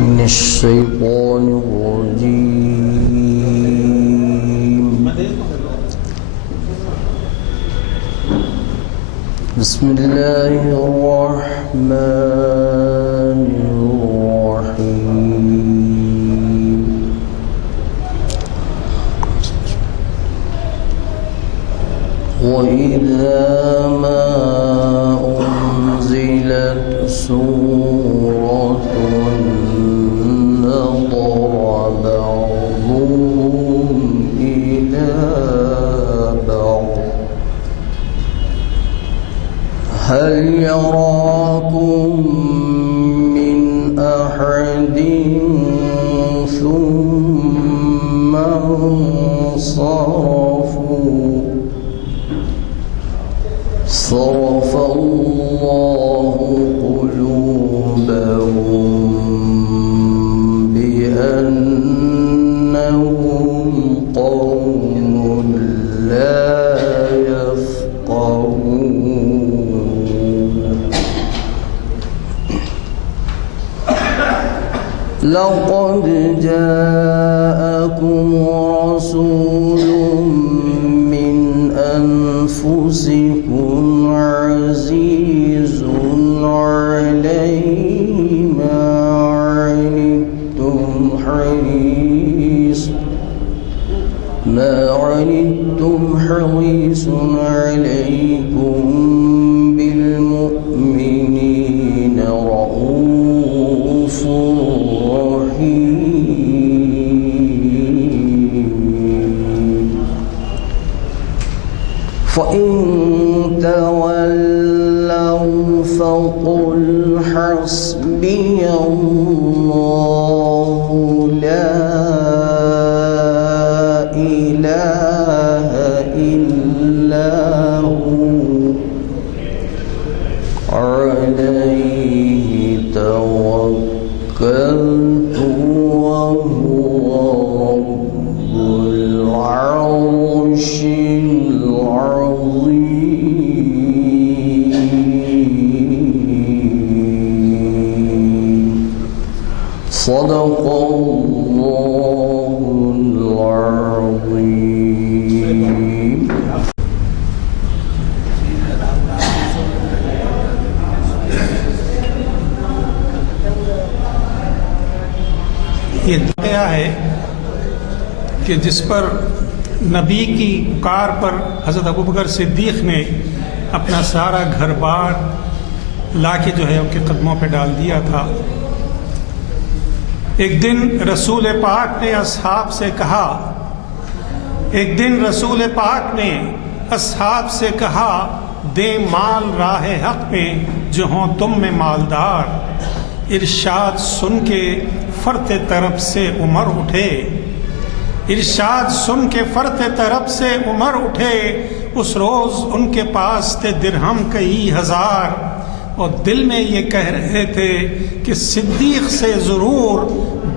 من الشيطان الرجيم. بسم الله الرحمن الرحيم. وإذا ما أنزلت سورة نظر بعضهم إلى بعض هل يراكم من أحد ثم انصرفوا صرف الله قلوبهم بأنهم قوم لا يفقهون. لقد جاءكم رسول من أنفسكم عزيز عليه ما عنتم حريص عليكم بالمؤمنين رؤوف رحيم. فإن تولوا فقل حسبي الله لا إله إلا هو عليه توكلت وهو رب العرش العظيم. صدق الله العظيم. یہ واقعہ ہے کہ جس پر نبی کی کار پر حضرت ابوبکر صدیق نے اپنا سارا گھر بار لا کے جو ہے ان کے قدموں پہ ڈال دیا تھا. ایک دن رسول پاک نے اصحاب سے کہا دے مال راہ حق میں جو ہوں تم میں مالدار. ارشاد سن کے فرط طرف سے عمر اٹھے. اس روز ان کے پاس تھے درہم کئی ہزار اور دل میں یہ کہہ رہے تھے کہ صدیق سے ضرور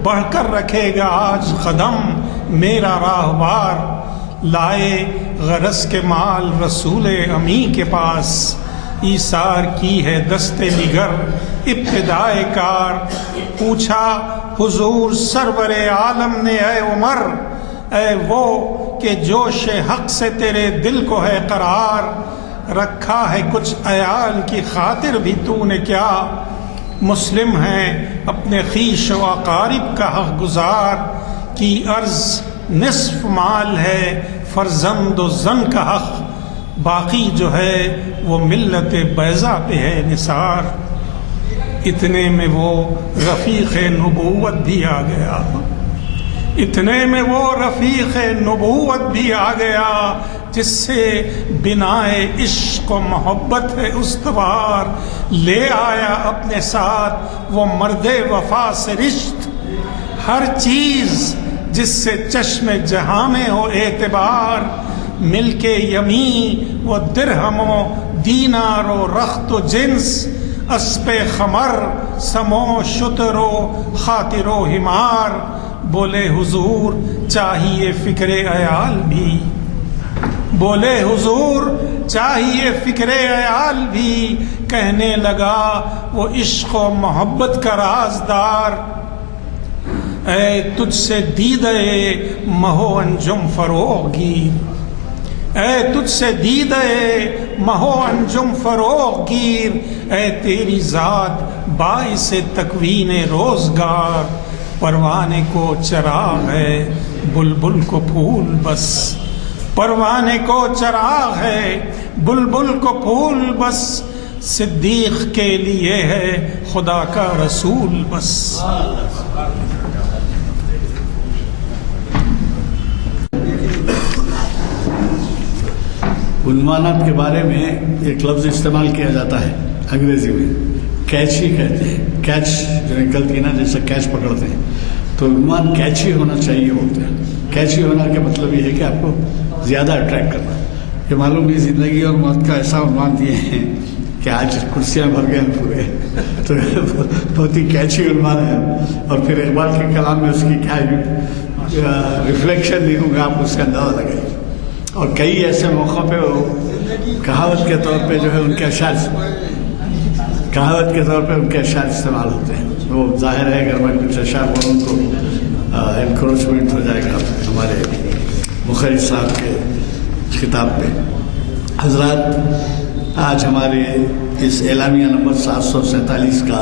بڑھ کر رکھے گا آج قدم میرا راہوار. لائے غرض کے مال رسول امی کے پاس ایثار کی ہے دستے نگر ابتدائے کار. پوچھا حضور سرور عالم نے اے عمر اے وہ کہ جوش حق سے تیرے دل کو ہے قرار. رکھا ہے کچھ عیال کی خاطر بھی تو نے کیا. مسلم ہیں اپنے خویش و اقارب کا حق گزار. کی عرض نصف مال ہے فرزند و زن کا حق. باقی جو ہے وہ ملت بیضا پہ ہے نثار. اتنے میں وہ رفیق نبوت بھی آ گیا جس سے بنائے عشق و محبت ہے استوار. لے آیا اپنے ساتھ وہ مرد وفا سے رشت ہر چیز جس سے چشم جہاں میں ہو اعتبار. مل کے یمی و درہم و دینار و رخت و جنس اسپِ خمر سمو شتر و خاطر و ہمار. بولے حضور چاہیے فکر عیال بھی بولے حضور چاہیے فکر عیال بھی. کہنے لگا وہ عشق و محبت کا رازدار. اے تجھ سے دیدے مہو انجم فروغ گیر، اے تجھ سے دیدے مہو انجم فروغ گیر، اے تیری ذات باعث تکوین روزگار، پروانے کو چراغ ہے بلبل کو پھول بس، پروانے کو چراغ ہے بلبل کو پھول بس، صدیق کے لیے ہے خدا کا رسول بس۔ عنوانات کے بارے میں ایک لفظ استعمال کیا جاتا ہے انگریزی میں، کیچی کہتے ہیں، کیچ جو نکلتی ہے نا جیسے کیچ پکڑتے ہیں، تو عنوان کیچی ہونا چاہیے بولتے ہیں۔ کیچی ہونا کا مطلب یہ ہے کہ آپ کو زیادہ اٹریکٹ کرنا۔ یہ معلوم ہے زندگی اور موت کا ایسا عنوان دیے ہیں کہ آج کرسیاں بھر گئے ہیں پورے، تو بہت ہی کیچی عنوان ہے۔ اور پھر اقبال کے کلام میں اس کی کیا ریفلیکشن لکھوں گا، آپ اس کا اندازہ لگائیے۔ اور کئی ایسے موقع پہ وہ کہاوت کے طور پہ جو ہے ان کے اشعار استعمال ہوتے ہیں۔ وہ ظاہر ہے اگر میں کچھ اشعار بولوں تو انکروچمنٹ ہو جائے گا ہمارے مخرج صاحب کے خطاب پہ۔ حضرات، آج ہمارے اس اعلامیہ نمبر 747 کا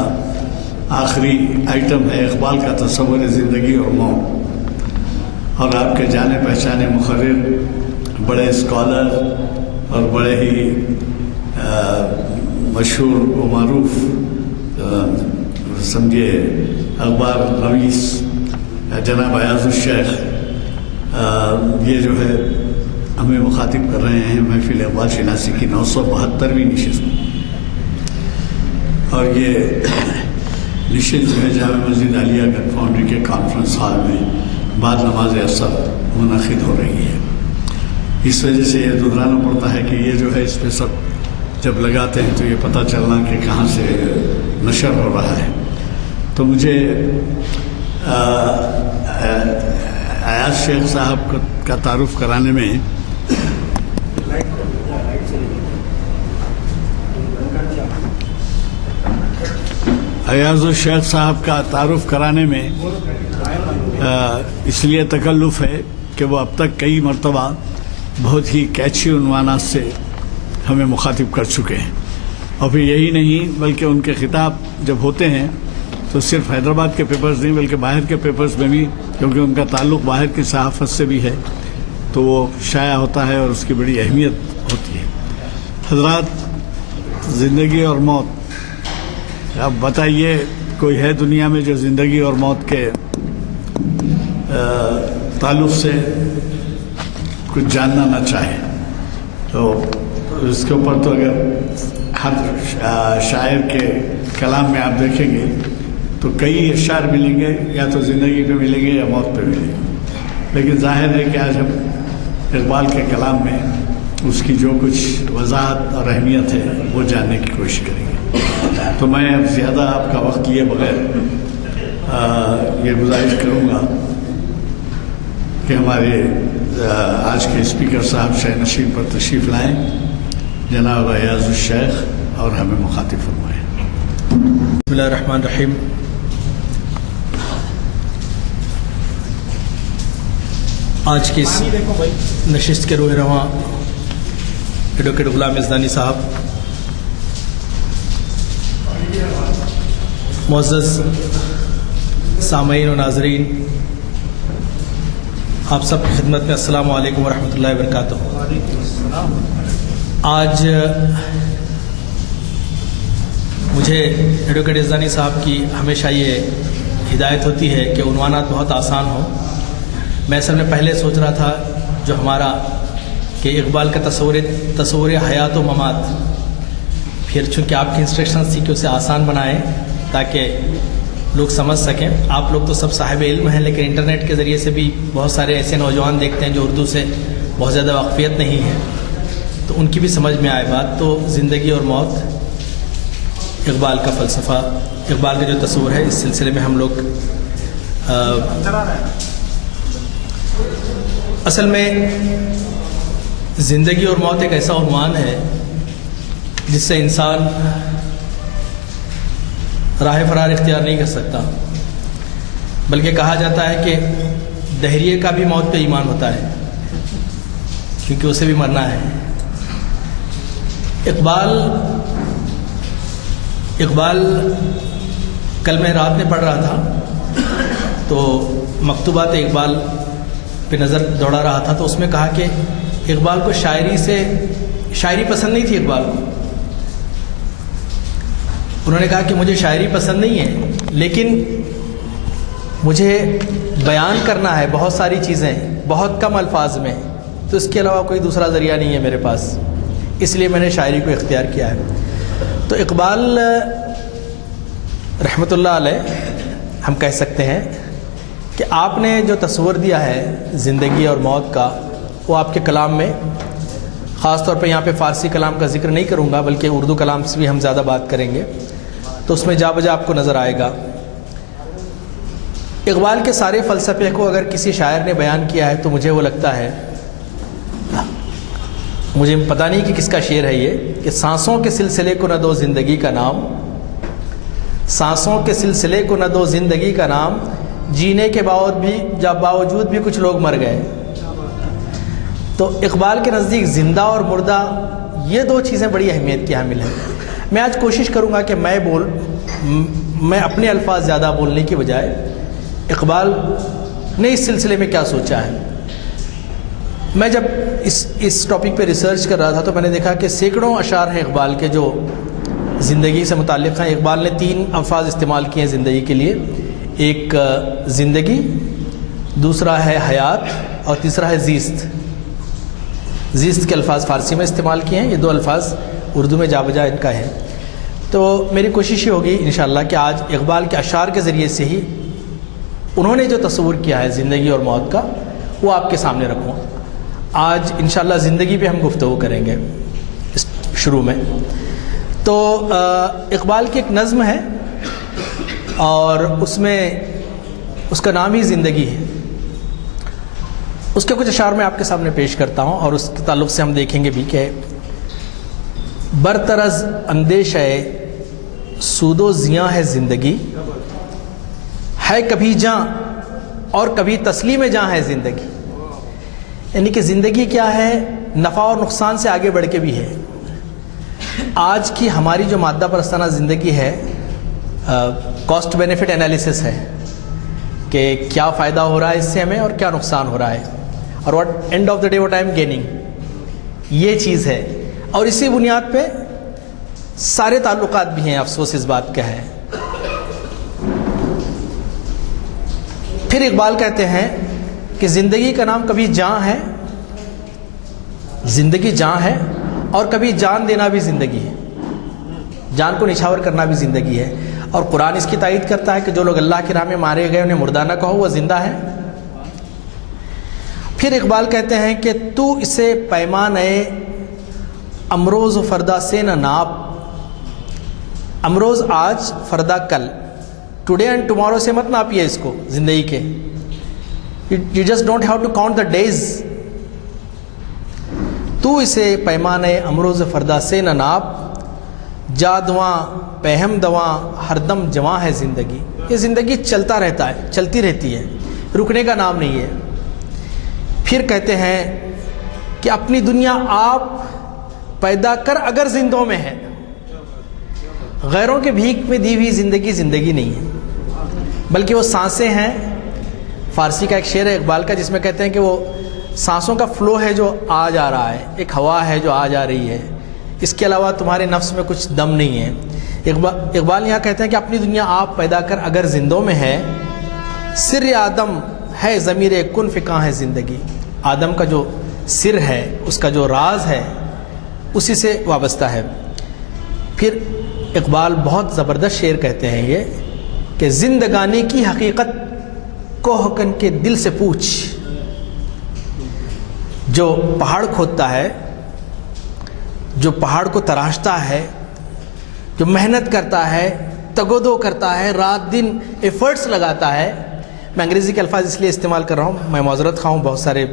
آخری آئٹم ہے اقبال کا تصور زندگی اور موت۔ اور آپ کے جانے پہچانے مقرر، بڑے اسکالر اور بڑے ہی مشہور و معروف سمجھے اخبار نویس جناب ایاز الشیخ یہ جو ہے ہمیں مخاطب کر رہے ہیں محفل اقبال شناسی کی 972ویں نشست، اور یہ نشست جو ہے جامع مسجد عالیہ گنج فاؤنڈری کے کانفرنس ہال میں بعد نماز عصر منعقد ہو رہی ہے۔ اس وجہ سے یہ دہرانا پڑتا ہے کہ یہ جو ہے اس پہ سب جب لگاتے ہیں تو یہ پتہ چلنا کہ کہاں سے نشر ہو رہا ہے۔ تو مجھے ایاز شیخ صاحب کا تعارف کرانے میں ایاز الشیخ صاحب کا تعارف کرانے میں اس لیے تکلف ہے کہ وہ اب تک کئی مرتبہ بہت ہی کیچی عنوانات سے ہمیں مخاطب کر چکے ہیں، اور پھر یہی نہیں بلکہ ان کے خطاب جب ہوتے ہیں تو صرف حیدرآباد کے پیپرز نہیں بلکہ باہر کے پیپرز میں بھی، کیونکہ ان کا تعلق باہر کی صحافت سے بھی ہے، تو وہ شائع ہوتا ہے اور اس کی بڑی اہمیت ہوتی ہے۔ حضرات، زندگی اور موت، اب بتائیے کوئی ہے دنیا میں جو زندگی اور موت کے تعلق سے کچھ جاننا نہ چاہے؟ تو اس کے اوپر تو اگر ہر شاعر کے کلام میں آپ دیکھیں گے تو کئی اشعار ملیں گے، یا تو زندگی پہ ملیں گے یا موت پہ ملیں گے، لیکن ظاہر ہے کہ آج ہم اقبال کے کلام میں اس کی جو کچھ وضاحت اور اہمیت ہے وہ جاننے کی کوشش کریں گے۔ تو میں اب زیادہ آپ کا وقت لیے بغیر یہ گزارش کروں گا کہ ہمارے آج کے اسپیکر صاحب شہ نشین پر تشریف لائیں، جناب ایاز الشیخ، اور ہمیں مخاطب فرمائیں۔ بسم اللہ الرحمن الرحیم۔ آج کی اس نشست کے روح رواں ایڈوکیٹ غلام یزدانی صاحب، معزز سامعین و ناظرین، آپ سب کی خدمت میں السلام علیکم ورحمۃ اللہ وبرکاتہ۔ آج مجھے ایڈوکیٹ یزدانی صاحب کی ہمیشہ یہ ہدایت ہوتی ہے کہ عنوانات بہت آسان ہوں۔ میں اصل میں پہلے سوچ رہا تھا جو ہمارا کہ اقبال کا تصور حیات و ممات، پھر چونکہ آپ کی انسٹرکشنز تھی کہ اسے آسان بنائیں تاکہ لوگ سمجھ سکیں۔ آپ لوگ تو سب صاحب علم ہیں، لیکن انٹرنیٹ کے ذریعے سے بھی بہت سارے ایسے نوجوان دیکھتے ہیں جو اردو سے بہت زیادہ واقفیت نہیں ہے، تو ان کی بھی سمجھ میں آئے بات۔ تو زندگی اور موت، اقبال کا فلسفہ، اقبال کا جو تصور ہے، اس سلسلے میں ہم لوگ اصل میں زندگی اور موت ایک ایسا عنوان ہے جس سے انسان راہ فرار اختیار نہیں کر سکتا۔ بلکہ کہا جاتا ہے کہ دہریے کا بھی موت پہ ایمان ہوتا ہے، کیونکہ اسے بھی مرنا ہے۔ اقبال کل میں رات میں پڑھ رہا تھا تو مکتوبات اقبال پہ نظر دوڑا رہا تھا، تو اس میں کہا کہ اقبال کو شاعری پسند نہیں تھی۔ اقبال کو انہوں نے کہا کہ مجھے شاعری پسند نہیں ہے، لیکن مجھے بیان کرنا ہے بہت ساری چیزیں بہت کم الفاظ میں، تو اس کے علاوہ کوئی دوسرا ذریعہ نہیں ہے میرے پاس، اس لیے میں نے شاعری کو اختیار کیا ہے۔ تو اقبال رحمۃ اللہ علیہ ہم کہہ سکتے ہیں کہ آپ نے جو تصور دیا ہے زندگی اور موت کا، وہ آپ کے کلام میں، خاص طور پہ یہاں پہ فارسی کلام کا ذکر نہیں کروں گا بلکہ اردو کلام سے بھی ہم زیادہ بات کریں گے، تو اس میں جا بجا آپ کو نظر آئے گا۔ اقبال کے سارے فلسفے کو اگر کسی شاعر نے بیان کیا ہے تو مجھے وہ لگتا ہے، مجھے پتہ نہیں کہ کس کا شعر ہے یہ، کہ سانسوں کے سلسلے کو نہ دو زندگی کا نام، سانسوں کے سلسلے کو نہ دو زندگی کا نام، جینے کے باوجود بھی کچھ لوگ مر گئے۔ تو اقبال کے نزدیک زندہ اور مردہ یہ دو چیزیں بڑی اہمیت کی حامل ہیں۔ میں آج کوشش کروں گا کہ میں اپنے الفاظ زیادہ بولنے کی بجائے اقبال نے اس سلسلے میں کیا سوچا ہے۔ میں جب اس ٹاپک پہ ریسرچ کر رہا تھا تو میں نے دیکھا کہ سینکڑوں اشعار ہیں اقبال کے جو زندگی سے متعلق ہیں۔ اقبال نے 3 الفاظ استعمال کیے ہیں زندگی کے لیے، ایک زندگی، دوسرا ہے حیات، اور تیسرا ہے زیست۔ زیست کے الفاظ فارسی میں استعمال کیے ہیں، یہ 2 الفاظ اردو میں جا بجا ان کا ہے۔ تو میری کوشش یہ ہوگی انشاءاللہ کہ آج اقبال کے اشعار کے ذریعے سے ہی انہوں نے جو تصور کیا ہے زندگی اور موت کا وہ آپ کے سامنے رکھوں۔ آج انشاءاللہ زندگی پہ ہم گفتگو کریں گے اس شروع میں۔ تو اقبال کی ایک نظم ہے اور اس میں اس کا نام ہی زندگی ہے۔ اس کے کچھ اشعار میں آپ کے سامنے پیش کرتا ہوں اور اس کے تعلق سے ہم دیکھیں گے بھی کہ برطرز اندیش سود و زیاں ہے زندگی، ہے کبھی جاں اور کبھی تسلیم جاں ہے زندگی۔ یعنی کہ زندگی کیا ہے، نفع اور نقصان سے آگے بڑھ کے بھی ہے۔ آج کی ہماری جو مادہ پرستانہ زندگی ہے، کاسٹ بینیفٹ انالیسس ہے کہ کیا فائدہ ہو رہا ہے اس سے ہمیں اور کیا نقصان ہو رہا ہے، اور what and of the day what I am gaining, یہ چیز ہے۔ اور اسی بنیاد پہ سارے تعلقات بھی ہیں، افسوس اس بات کا ہے۔ پھر اقبال کہتے ہیں کہ زندگی کا نام کبھی جاں ہے، زندگی جاں ہے، اور کبھی جان دینا بھی زندگی ہے، جان کو نچھاور کرنا بھی زندگی ہے۔ اور قرآن اس کی تائید کرتا ہے کہ جو لوگ اللہ کی راہ میں مارے گئے انہیں مردہ نہ کہو، وہ زندہ ہے۔ پھر اقبال کہتے ہیں کہ تو اسے پیمانے امروز و فردا سے نہ ناپ، امروز آج، فردا کل، ٹوڈے اینڈ ٹمارو سے مت ناپیے اس کو زندگی کے۔ You just don't have to count the days. تو اسے پیمانے امروز فردا سے نہ ناپ، جا دواں پہم دواں ہر دم جواں ہے زندگی۔ یہ زندگی چلتا رہتا ہے، چلتی رہتی ہے، رکنے کا نام نہیں ہے۔ پھر کہتے ہیں کہ اپنی دنیا آپ پیدا کر اگر زندوں میں ہے، غیروں کے بھیک میں دی ہوئی زندگی زندگی نہیں ہے، بلکہ وہ سانسیں ہیں۔ فارسی کا ایک شعر ہے اقبال کا جس میں کہتے ہیں کہ وہ سانسوں کا فلو ہے جو آ جا رہا ہے، ایک ہوا ہے جو آ جا رہی ہے، اس کے علاوہ تمہارے نفس میں کچھ دم نہیں ہے۔ اقبال یہاں کہتے ہیں کہ اپنی دنیا آپ پیدا کر اگر زندوں میں ہے، سر آدم ہے ضمیر کن فکاں ہے زندگی۔ آدم کا جو سر ہے، اس کا جو راز ہے، اسی سے وابستہ ہے۔ پھر اقبال بہت زبردست شعر کہتے ہیں یہ کہ زندگانی کی حقیقت کوہکن کے دل سے پوچھ۔ جو پہاڑ کھودتا ہے، جو پہاڑ کو تراشتا ہے، جو محنت کرتا ہے، تگودو کرتا ہے، رات دن ایفرٹس لگاتا ہے۔ میں انگریزی کے الفاظ اس لیے استعمال کر رہا ہوں، میں معذرت خواہ ہوں بہت سارے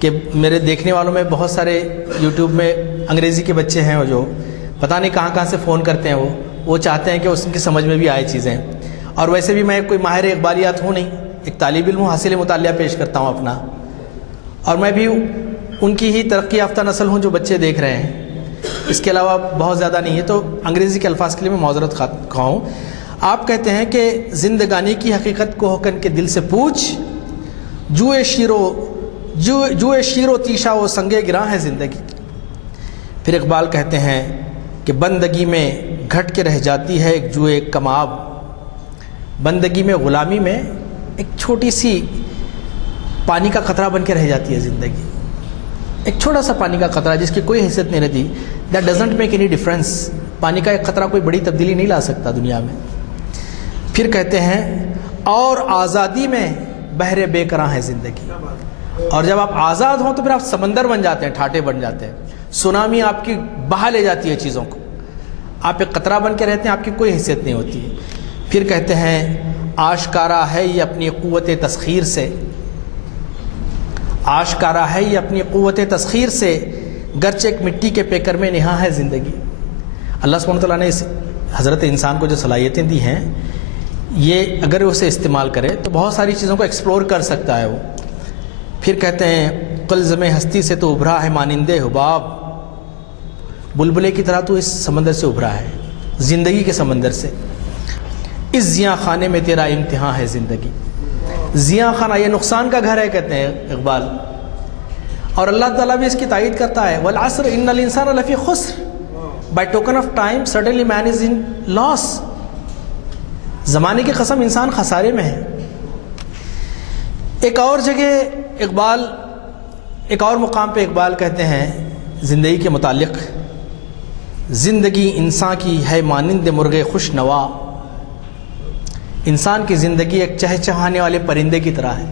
کہ میرے دیکھنے والوں میں بہت سارے یوٹیوب میں انگریزی کے بچے ہیں، اور جو پتہ نہیں کہاں سے فون کرتے ہیں، وہ چاہتے ہیں کہ اس کی سمجھ میں بھی آئے چیزیں، اور ویسے بھی میں کوئی ماہر اقبالیات ہوں نہیں، ایک طالب علم ہوں، حاصل مطالعہ پیش کرتا ہوں اپنا، اور میں بھی ان کی ہی ترقی یافتہ نسل ہوں جو بچے دیکھ رہے ہیں، اس کے علاوہ بہت زیادہ نہیں ہے، تو انگریزی کے الفاظ کے لیے میں معذرت خواہ ہوں۔ آپ کہتے ہیں کہ زندگانی کی حقیقت کو ہکن کے دل سے پوچھ، جوئے شیر و تیشا و سنگے گراں ہے زندگی۔ پھر اقبال کہتے ہیں کہ بندگی میں گھٹ کے رہ جاتی ہے ایک جوئے کماب، بندگی میں غلامی میں ایک چھوٹی سی پانی کا قطرہ بن کے رہ جاتی ہے زندگی، ایک چھوٹا سا پانی کا قطرہ جس کی کوئی حیثیت نہیں رہتی، that doesn't make any difference. پانی کا ایک قطرہ کوئی بڑی تبدیلی نہیں لا سکتا دنیا میں۔ پھر کہتے ہیں اور آزادی میں بحر بے کراں ہے زندگی، اور جب آپ آزاد ہوں تو پھر آپ سمندر بن جاتے ہیں، ٹھاٹے بن جاتے ہیں، سونامی آپ کی بہا لے جاتی ہے چیزوں کو، آپ ایک قطرہ بن کے رہتے ہیں، آپ کی کوئی حیثیت نہیں ہوتی ہے۔ پھر کہتے ہیں آشکارا ہے یہ اپنی قوت تسخیر سے، آشکارا ہے یہ اپنی قوت تسخیر سے، گرچہ ایک مٹی کے پیکر میں نہاں ہے زندگی۔ اللہ سبحانہ وتعالیٰ نے اس حضرت انسان کو جو صلاحیتیں دی ہیں، یہ اگر اسے استعمال کرے تو بہت ساری چیزوں کو ایکسپلور کر سکتا ہے وہ۔ پھر کہتے ہیں قلزم ہستی سے تو ابھرا ہے مانند حباب، بلبلے کی طرح تو اس سمندر سے ابھرا ہے، زندگی کے سمندر سے۔ اس زیاں خانے میں تیرا امتحان ہے زندگی، زیاں خانہ یہ نقصان کا گھر ہے کہتے ہیں اقبال، اور اللہ تعالیٰ بھی اس کی تائید کرتا ہے والعصر ان الانسان لفی خسر، by token of time suddenly man is in loss, زمانے کی قسم انسان خسارے میں ہے۔ ایک اور جگہ اقبال، ایک اور مقام پہ اقبال کہتے ہیں زندگی کے متعلق، زندگی انسان کی ہے مانند مرغ خوش نوا، انسان کی زندگی ایک چہچہانے والے پرندے کی طرح ہے،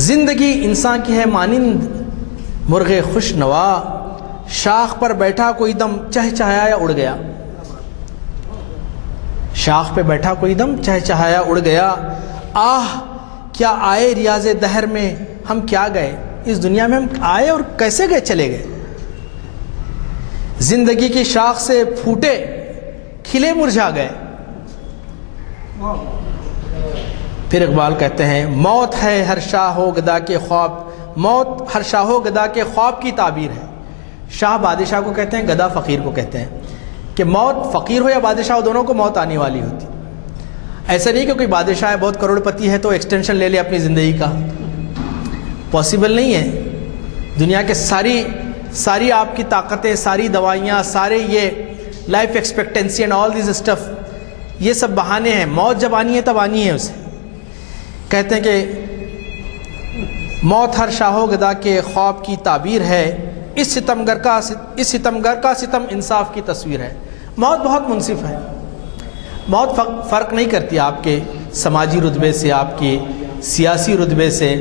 زندگی انسان کی ہے مانند مرغ خوش نوا، شاخ پر بیٹھا کوئی دم چہچہایا یا اڑ گیا، شاخ پہ بیٹھا کوئی دم چہچہایا اڑ گیا، آہ کیا آئے ریاض دہر میں ہم کیا گئے، اس دنیا میں ہم آئے اور کیسے گئے چلے گئے، زندگی کی شاخ سے پھوٹے کھلے مرجھا گئے۔ پھر اقبال کہتے ہیں موت ہے ہر شاہ و گدا کے خواب، موت ہر شاہ و گدا کے خواب کی تعبیر ہے۔ شاہ بادشاہ کو کہتے ہیں، گدا فقیر کو کہتے ہیں، کہ موت فقیر ہو یا بادشاہ ہو دونوں کو موت آنے والی ہوتی۔ ایسا نہیں کہ کوئی بادشاہ ہے بہت کروڑ پتی ہے تو ایکسٹینشن لے لے اپنی زندگی کا، پاسبل نہیں ہے۔ دنیا کے ساری آپ کی طاقتیں، ساری دوائیاں، سارے یہ life expectancy and all these stuff, یہ سب بہانے ہیں، موت جب آنی ہے تب آنی ہے اسے۔ کہتے ہیں کہ موت ہر شاہ و گدا کے خواب کی تعبیر ہے، اس ستمگر کا ستم انصاف کی تصویر ہے۔ موت بہت منصف ہے، موت فرق نہیں کرتی آپ کے سماجی رتبے سے، آپ کے سیاسی رتبے سے،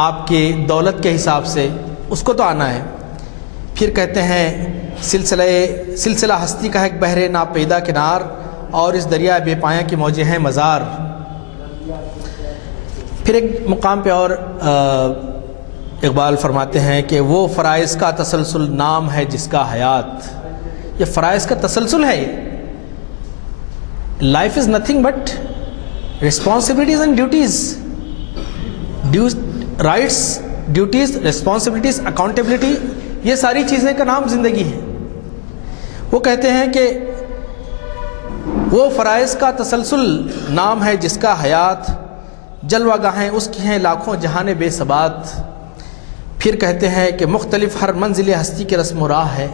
آپ کے دولت کے حساب سے، اس کو تو آنا ہے۔ پھر کہتے ہیں سلسلہ ہستی کا ایک بحر ناپیدا کنار، اور اس دریا بے پایاں کی موجیں ہیں مزار۔ پھر ایک مقام پہ اور اقبال فرماتے ہیں کہ وہ فرائض کا تسلسل نام ہے جس کا حیات، یہ فرائض کا تسلسل ہے، life is nothing but responsibilities and duties, rights, duties, responsibilities, accountability, یہ ساری چیزیں کا نام زندگی ہے۔ وہ کہتے ہیں کہ وہ فرائض کا تسلسل نام ہے جس کا حیات، جلوہ گاہیں اس کی ہیں لاکھوں جہان بے ثبات۔ پھر کہتے ہیں کہ مختلف ہر منزل ہستی کے رسم و راہ ہے،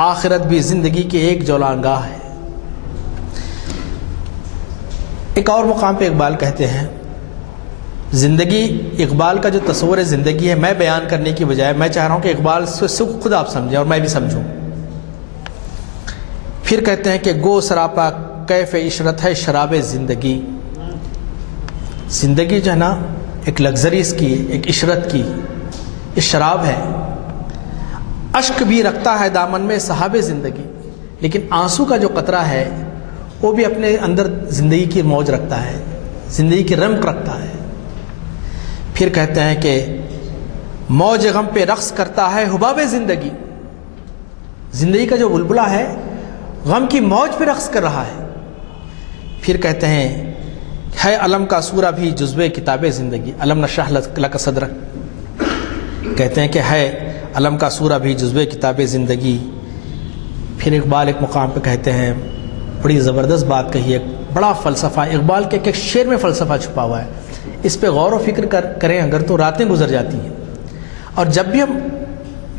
آخرت بھی زندگی کی ایک جولانگاہ ہے۔ ایک اور مقام پہ اقبال کہتے ہیں زندگی، اقبال کا جو تصور زندگی ہے میں بیان کرنے کی بجائے میں چاہ رہا ہوں کہ اقبال سے خود آپ سمجھیں اور میں بھی سمجھوں۔ پھر کہتے ہیں کہ گو سراپا کیف عشرت ہے شراب زندگی، زندگی جو ہے نا ایک لگژریز کی، ایک عشرت کی، یہ شراب ہے۔ اشک بھی رکھتا ہے دامن میں صحاب زندگی، لیکن آنسو کا جو قطرہ ہے وہ بھی اپنے اندر زندگی کی موج رکھتا ہے، زندگی کی رمق رکھتا ہے۔ پھر کہتے ہیں کہ موج غم پہ رقص کرتا ہے حباب زندگی، زندگی کا جو بلبلہ ہے غم کی موج پہ رقص کر رہا ہے، پھر کہتے ہیں ہے علم کا سورہ بھی جزوے کتاب زندگی، علم نشرح لک صدرک، کہتے ہیں کہ ہے علم کا سورہ بھی جزوے کتاب زندگی۔ پھر اقبال ایک مقام پہ کہتے ہیں، بڑی زبردست بات کہی ہے، بڑا فلسفہ اقبال کے ایک شعر میں فلسفہ چھپا ہوا ہے، اس پہ غور و فکر کریں اگر تو راتیں گزر جاتی ہیں۔ اور جب بھی ہم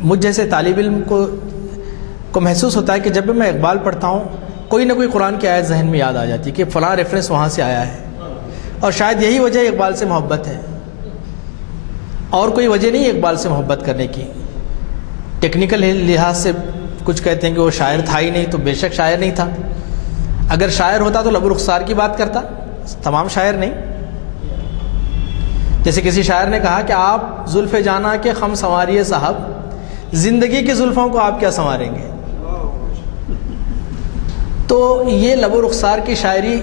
مجھ جیسے طالب علم کو محسوس ہوتا ہے کہ جب بھی میں اقبال پڑھتا ہوں کوئی نہ کوئی قرآن کی آیت ذہن میں یاد آ جاتی ہے کہ فلاں ریفرنس وہاں سے آیا ہے، اور شاید یہی وجہ اقبال سے محبت ہے، اور کوئی وجہ نہیں اقبال سے محبت کرنے کی۔ ٹیکنیکل لحاظ سے کچھ کہتے ہیں کہ وہ شاعر تھا ہی نہیں، تو بے شک شاعر نہیں تھا، اگر شاعر ہوتا تو لب رخسار کی بات کرتا، تمام شاعر نہیں۔ جیسے کسی شاعر نے کہا کہ آپ زلف جانا کے خم سنواریے صاحب، زندگی کی زلفوں کو آپ کیا سنواریں گے؟ تو یہ لب و رخسار کی شاعری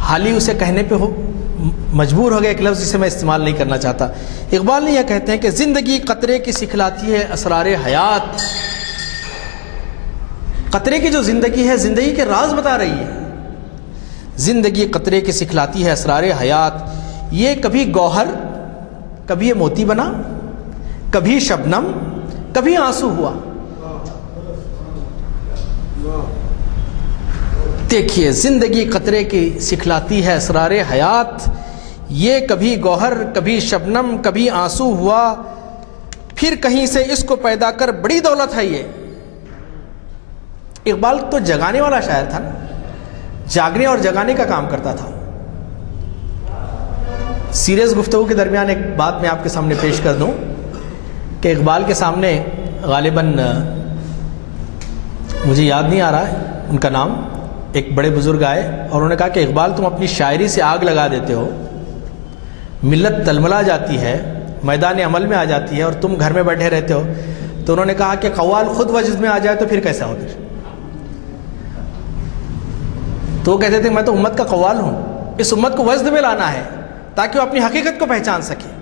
حالی اسے کہنے پہ مجبور ہو گیا، ایک لفظ جسے میں استعمال نہیں کرنا چاہتا۔ اقبال نے یہ کہتے ہیں کہ زندگی قطرے کی سکھلاتی ہے اسرار حیات، قطرے کی جو زندگی ہے زندگی کے راز بتا رہی ہے۔ زندگی قطرے کی سکھلاتی ہے اسرار حیات، یہ کبھی گوہر، کبھی یہ موتی بنا، کبھی شبنم، کبھی آنسو ہوا۔ دیکھیے، زندگی قطرے کی سکھلاتی ہے اسرار حیات، یہ کبھی گوہر، کبھی شبنم، کبھی آنسو ہوا، پھر کہیں سے اس کو پیدا کر بڑی دولت ہے یہ۔ اقبال تو جگانے والا شاعر تھا نا، جاگنے اور جگانے کا کام کرتا تھا۔ سیریس گفتگو کے درمیان ایک بات میں آپ کے سامنے پیش کر دوں کہ اقبال کے سامنے غالباً مجھے یاد نہیں آ رہا ہے ان کا نام، ایک بڑے بزرگ آئے اور انہوں نے کہا کہ اقبال تم اپنی شاعری سے آگ لگا دیتے ہو، ملت تلملا جاتی ہے، میدان عمل میں آ جاتی ہے، اور تم گھر میں بیٹھے رہتے ہو۔ تو انہوں نے کہا کہ قوال خود وجد میں آ جائے تو پھر کیسا ہو؟ تو وہ کہتے تھے میں تو امت کا قوال ہوں، اس امت کو وجد میں لانا ہے تاکہ وہ اپنی حقیقت کو پہچان سکے۔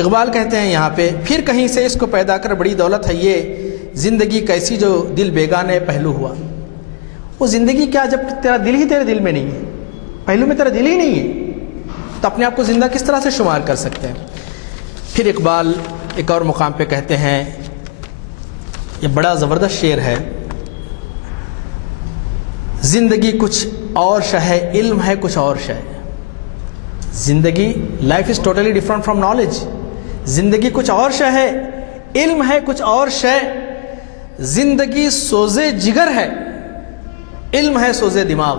اقبال کہتے ہیں یہاں پہ، پھر کہیں سے اس کو پیدا کر بڑی دولت ہے یہ، زندگی کیسی جو دل بیگانے پہلو ہوا۔ وہ زندگی کیا جب تیرا دل ہی تیرے دل میں نہیں ہے، پہلو میں تیرا دل ہی نہیں ہے، تو اپنے آپ کو زندہ کس طرح سے شمار کر سکتے ہیں؟ پھر اقبال ایک اور مقام پہ کہتے ہیں، یہ بڑا زبردست شعر ہے، زندگی کچھ اور شے ہے، علم ہے کچھ اور شے۔ زندگی، life is totally different from knowledge, زندگی کچھ اور شے ہے، علم ہے کچھ اور شے۔ زندگی سوزے جگر ہے، علم ہے سوزے دماغ۔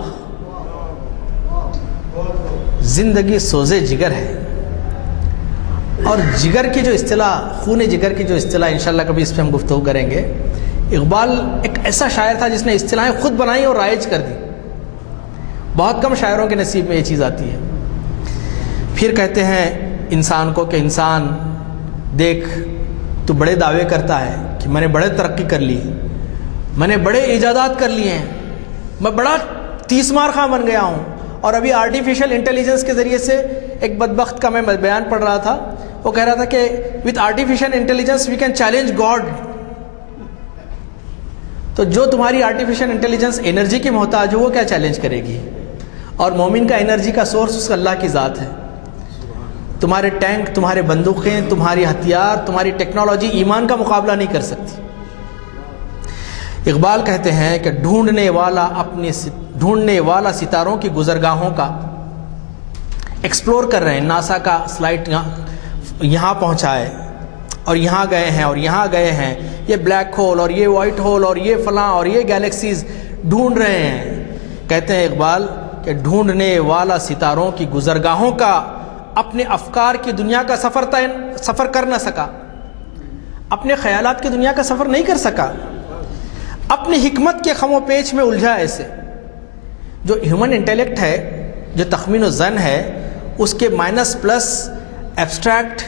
زندگی سوزے جگر ہے، اور جگر کی جو اصطلاح، خون جگر کی جو اصطلاح، انشاءاللہ کبھی اس پہ ہم گفتگو کریں گے۔ اقبال ایک ایسا شاعر تھا جس نے اصطلاحیں خود بنائی اور رائج کر دی، بہت کم شاعروں کے نصیب میں یہ چیز آتی ہے۔ پھر کہتے ہیں انسان کو کہ انسان دیکھ، تو بڑے دعوے کرتا ہے کہ میں نے بڑے ترقی کر لی، میں نے بڑے ایجادات کر لیے ہیں، میں بڑا 30 مار خواہ بن گیا ہوں، اور ابھی آرٹیفیشل انٹیلیجنس کے ذریعے سے ایک بدبخت کا میں بیان پڑھ رہا تھا، وہ کہہ رہا تھا کہ with artificial intelligence we can challenge God. تو جو تمہاری آرٹیفیشل انٹیلیجنس انرجی کی محتاج ہو وہ کیا چیلنج کرے گی؟ اور مومن کا انرجی کا سورس اس کا اللہ کی ذات ہے۔ تمہارے ٹینک، تمہارے بندوقیں، تمہاری ہتھیار، تمہاری ٹیکنالوجی ایمان کا مقابلہ نہیں کر سکتی۔ اقبال کہتے ہیں کہ ڈھونڈنے والا ستاروں کی گزرگاہوں کا ایکسپلور کر رہے ہیں، ناسا کا سلائٹ یہاں پہنچا ہے، اور یہاں گئے ہیں اور یہاں گئے ہیں، یہ بلیک ہول اور یہ وائٹ ہول اور یہ فلاں اور یہ گیلیکسیز ڈھونڈ رہے ہیں۔ کہتے ہیں اقبال کہ ڈھونڈنے والا ستاروں کی گزرگاہوں کا اپنے افکار کی دنیا کا سفر کر نہ سکا، اپنے خیالات کی دنیا کا سفر نہیں کر سکا، اپنی حکمت کے خم و پیچ میں الجھا ایسے۔ جو ہیومن انٹیلیکٹ ہے، جو تخمین و ظن ہے، اس کے مائنس پلس ایبسٹریکٹ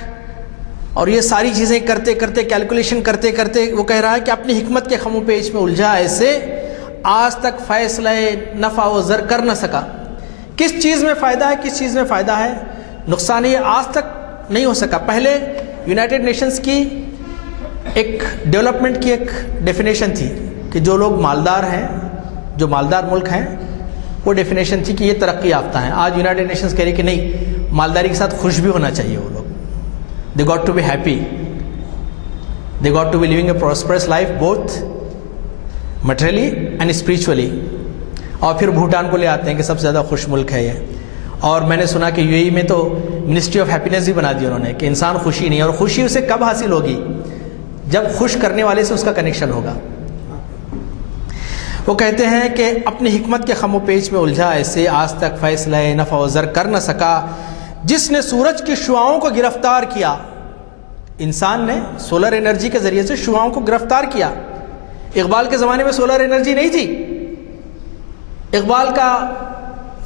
اور یہ ساری چیزیں کرتے کرتے، کیلکولیشن کرتے کرتے، وہ کہہ رہا ہے کہ اپنی حکمت کے خم و پیچ میں الجھا ایسے، آج تک فیصلہ نفع و ضر کر نہ سکا۔ کس چیز میں فائدہ ہے، کس چیز میں فائدہ ہے، نقصان یہ آج تک نہیں ہو سکا۔ پہلے یونائٹڈ نیشنز کی ایک ڈیولپمنٹ کی ایک ڈیفینیشن تھی کہ جو لوگ مالدار ہیں، جو مالدار ملک ہیں، وہ ڈیفینیشن تھی کہ یہ ترقی یافتہ ہیں. آج یونائٹڈ نیشنز کہہ رہی کہ نہیں, مالداری کے ساتھ خوش بھی ہونا چاہیے وہ لوگ. They got to be happy, they got to be living a prosperous life both materially and spiritually. اور پھر بھوٹان کو لے آتے ہیں کہ سب سے زیادہ خوش ملک ہے یہ. اور میں نے سنا کہ UAE میں تو منسٹری آف ہیپینس بھی بنا دی انہوں نے کہ انسان خوشی نہیں, اور خوشی اسے کب حاصل ہوگی, جب خوش کرنے والے سے اس کا کنیکشن ہوگا. وہ کہتے ہیں کہ اپنی حکمت کے خم و پیچ میں الجھا ایسے آج تک فیصلہ نفع و ضر کر نہ سکا جس نے سورج کی شعاؤں کو گرفتار کیا. انسان نے سولر انرجی کے ذریعے سے شعاؤں کو گرفتار کیا. اقبال کے زمانے میں سولر انرجی نہیں تھی. اقبال کا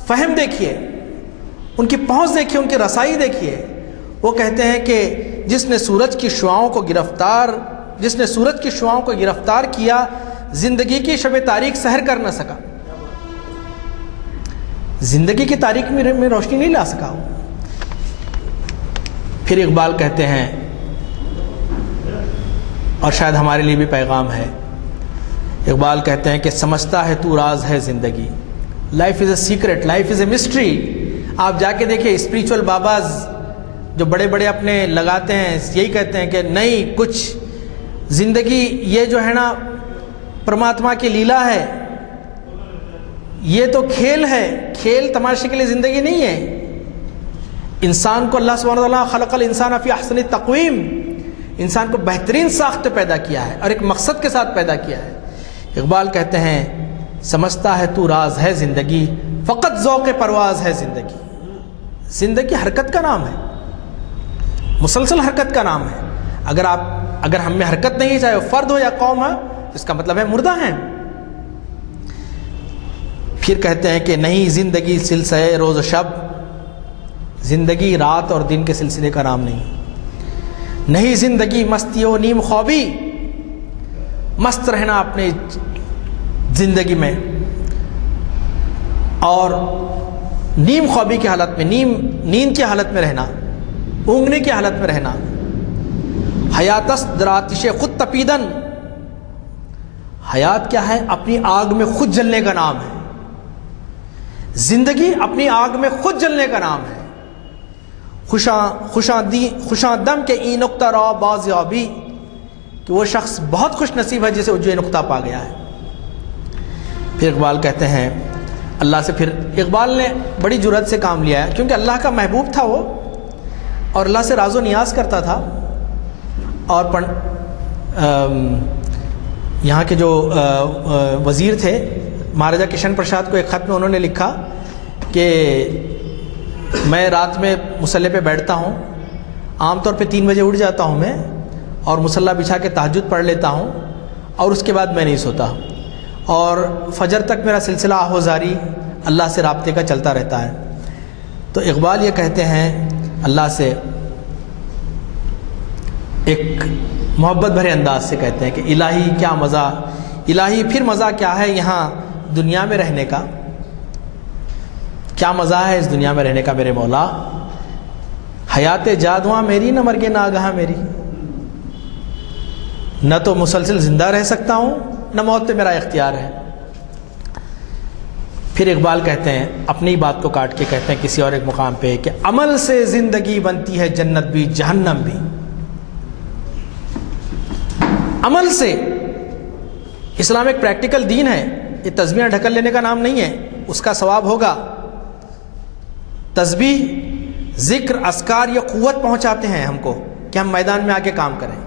فہم دیکھیے, ان کی پہنچ دیکھیے, ان کی رسائی دیکھیے. وہ کہتے ہیں کہ جس نے سورج کی شعاؤں کو گرفتار کیا زندگی کی شب تاریک سحر کر نہ سکا. زندگی کی تاریک میں روشنی نہیں لا سکا. پھر اقبال کہتے ہیں, اور شاید ہمارے لیے بھی پیغام ہے, اقبال کہتے ہیں کہ سمجھتا ہے تو راز ہے زندگی. Life is a secret, life is a mystery. آپ جا کے دیکھیں اسپریچول باباز جو بڑے بڑے اپنے لگاتے ہیں, یہی کہتے ہیں کہ نہیں, کچھ زندگی یہ جو ہے نا پرماتما کی لیلا ہے, یہ تو کھیل ہے, کھیل تماشے کے لیے زندگی نہیں ہے. انسان کو اللہ سبحانہ وتعالیٰ خلق الانسان فی احسن تقویم, انسان کو بہترین ساخت پیدا کیا ہے اور ایک مقصد کے ساتھ پیدا کیا ہے. اقبال کہتے ہیں سمجھتا ہے تو راز ہے زندگی, فقط ذوق پرواز ہے زندگی. زندگی حرکت کا نام ہے, مسلسل حرکت کا نام ہے. اگر ہم میں حرکت نہیں ہے, چاہے وہ فرد ہو یا قوم ہے, اس کا مطلب ہے مردہ ہیں. پھر کہتے ہیں کہ نہیں زندگی سلسلہ روز و شب, زندگی رات اور دن کے سلسلے کا نام نہیں. نہیں زندگی مستی و نیم خوابی, مست رہنا اپنے زندگی میں, اور نیم خوابی کی حالت میں, نیند کی حالت میں رہنا, اونگنے کی حالت میں رہنا. حیاتس در آتش خود تپیدن, حیات کیا ہے؟ اپنی آگ میں خود جلنے کا نام ہے. زندگی اپنی آگ میں خود جلنے کا نام ہے. خوشاں دم کے ای نقطہ را بازیابی, کہ وہ شخص بہت خوش نصیب ہے جسے جو نقطہ پا گیا ہے. پھر اقبال کہتے ہیں اللہ سے, پھر اقبال نے بڑی جرأت سے کام لیا ہے کیونکہ اللہ کا محبوب تھا وہ, اور اللہ سے راز و نیاز کرتا تھا. اور یہاں کے جو وزیر تھے مہاراجا کشن پرساد کو ایک خط میں انہوں نے لکھا کہ میں رات میں مصلے پہ بیٹھتا ہوں, عام طور پہ 3 بجے اٹھ جاتا ہوں میں, اور مصلہ بچھا کے تہجد پڑھ لیتا ہوں, اور اس کے بعد میں نہیں سوتا, اور فجر تک میرا سلسلہ آہوزاری اللہ سے رابطے کا چلتا رہتا ہے. تو اقبال یہ کہتے ہیں اللہ سے ایک محبت بھرے انداز سے کہتے ہیں کہ الہی کیا مزہ, الہی پھر مزہ کیا ہے یہاں دنیا میں رہنے کا, کیا مزہ ہے اس دنیا میں رہنے کا میرے مولا. حیات جادواں میری نہ مرگے ناگہاں میری, نہ تو مسلسل زندہ رہ سکتا ہوں نہ موت پہ میرا اختیار ہے. پھر اقبال کہتے ہیں اپنی بات کو کاٹ کے کہتے ہیں کسی اور ایک مقام پہ کہ عمل سے زندگی بنتی ہے جنت بھی جہنم بھی. عمل سے, اسلام ایک پریکٹیکل دین ہے, یہ تسبیح ڈھکل لینے کا نام نہیں ہے, اس کا ثواب ہوگا. تسبیح, ذکر, اذکار یہ قوت پہنچاتے ہیں ہم کو کہ ہم میدان میں آ کے کام کریں.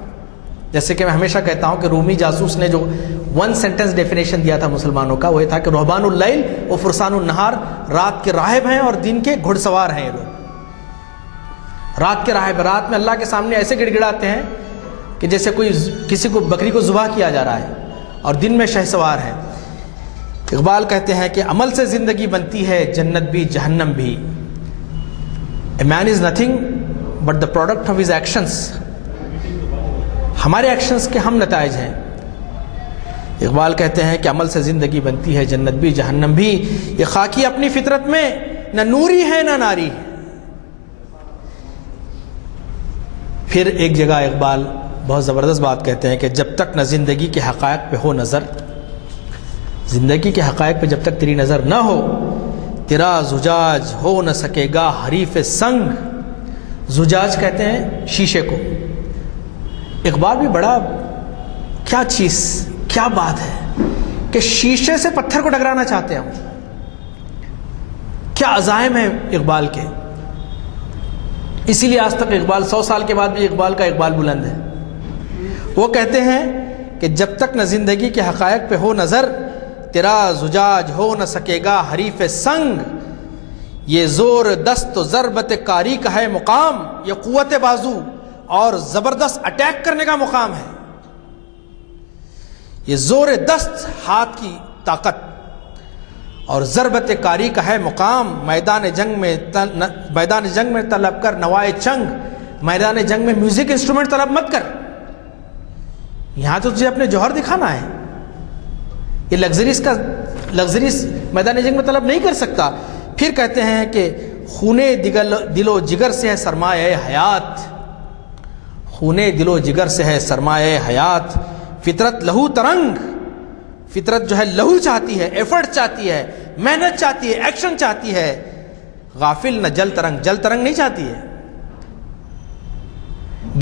جیسے کہ میں ہمیشہ کہتا ہوں کہ رومی جاسوس نے جو 1 سینٹنس ڈیفینیشن دیا تھا مسلمانوں کا, وہ یہ تھا کہ رہبان اللیل و فرسان النہار, رات کے راہب ہیں اور دن کے گھڑ سوار ہیں یہ لوگ. رات کے راہب, رات میں اللہ کے سامنے ایسے گڑ گڑاتے ہیں کہ جیسے کوئی کسی کو بکری کو ذبح کیا جا رہا ہے, اور دن میں شہ سوار ہیں. اقبال کہتے ہیں کہ عمل سے زندگی بنتی ہے جنت بھی جہنم بھی. A man is nothing but the product of his actions. ہمارے ایکشنز کے ہم نتائج ہیں. اقبال کہتے ہیں کہ عمل سے زندگی بنتی ہے جنت بھی جہنم بھی. یہ خاکی اپنی فطرت میں نہ نوری ہے نہ ناری ہے. پھر ایک جگہ اقبال بہت زبردست بات کہتے ہیں کہ جب تک نہ زندگی کے حقائق پہ ہو نظر, زندگی کے حقائق پہ جب تک تیری نظر نہ ہو تیرا زجاج ہو نہ سکے گا حریف سنگ. زجاج کہتے ہیں شیشے کو. اقبال بھی بڑا کیا چیز، کیا بات ہے کہ شیشے سے پتھر کو ٹکرانا چاہتے ہیں ہم. کیا عزائم ہیں اقبال کے. اسی لیے آج تک اقبال 100 سال کے بعد بھی اقبال کا اقبال بلند ہے. وہ کہتے ہیں کہ جب تک نہ زندگی کے حقائق پہ ہو نظر، تیرا زجاج ہو نہ سکے گا حریف سنگ. یہ زور دست و ضربت کاری کا ہے مقام، یہ قوت بازو اور زبردست اٹیک کرنے کا مقام ہے. یہ زور دست ہاتھ کی طاقت اور ضربت کاری کا ہے مقام. میدان جنگ میں طلب کر نوائے چنگ. میدان جنگ میں میوزک انسٹرومنٹ طلب مت کر، یہاں تو تجھے اپنے جوہر دکھانا ہے. یہ لگژریز میدان جنگ میں طلب نہیں کر سکتا. پھر کہتے ہیں کہ خونے دل و جگر سے ہے سرمایہ حیات. خونے دل و جگر سے ہے سرمایہ حیات. فطرت لہو ترنگ، فطرت جو ہے لہو چاہتی ہے، ایفرٹ چاہتی ہے، محنت چاہتی ہے، ایکشن چاہتی ہے. غافل نہ جل ترنگ نہیں چاہتی ہے.